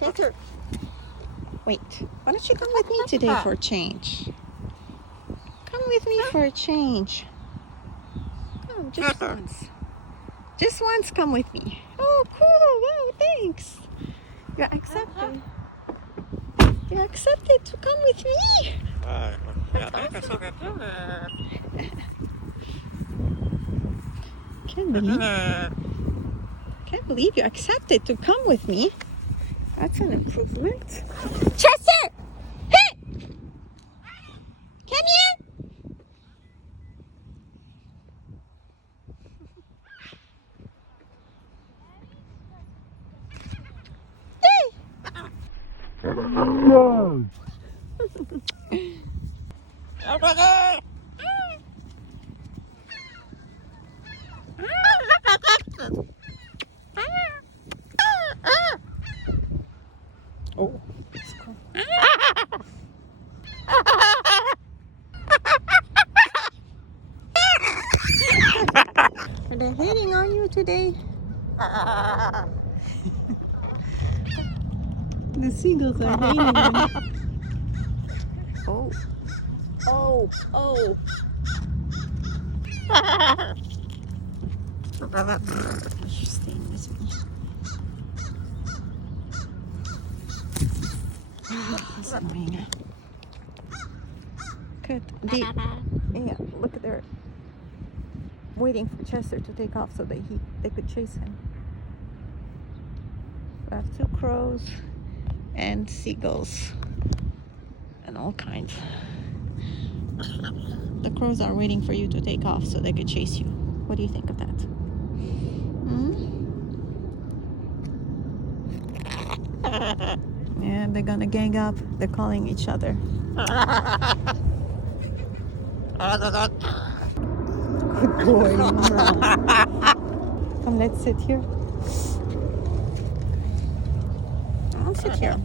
Chaser. Wait, why don't you come with me today for a change? Come with me for a change. Come, just once. Just once, come with me. Oh, cool. Wow, thanks. You're accepted. You're accepted to come with me. That's awesome. Can't believe you accepted to come with me. That's an improvement. Chester! Hey! Come here! Oh, that's cool. Are they hitting on you today? The seagulls are hating on you. Oh. Oh. Oh. You're staying with me. That's annoying. Good. Yeah, look at there. Waiting for Chester to take off so that they could chase him. We have 2 crows and seagulls and all kinds. The crows are waiting for you to take off so they could chase you. What do you think of that? Yeah, they're gonna gang up. They're calling each other. Good boy. Come, let's sit here. I'll sit here.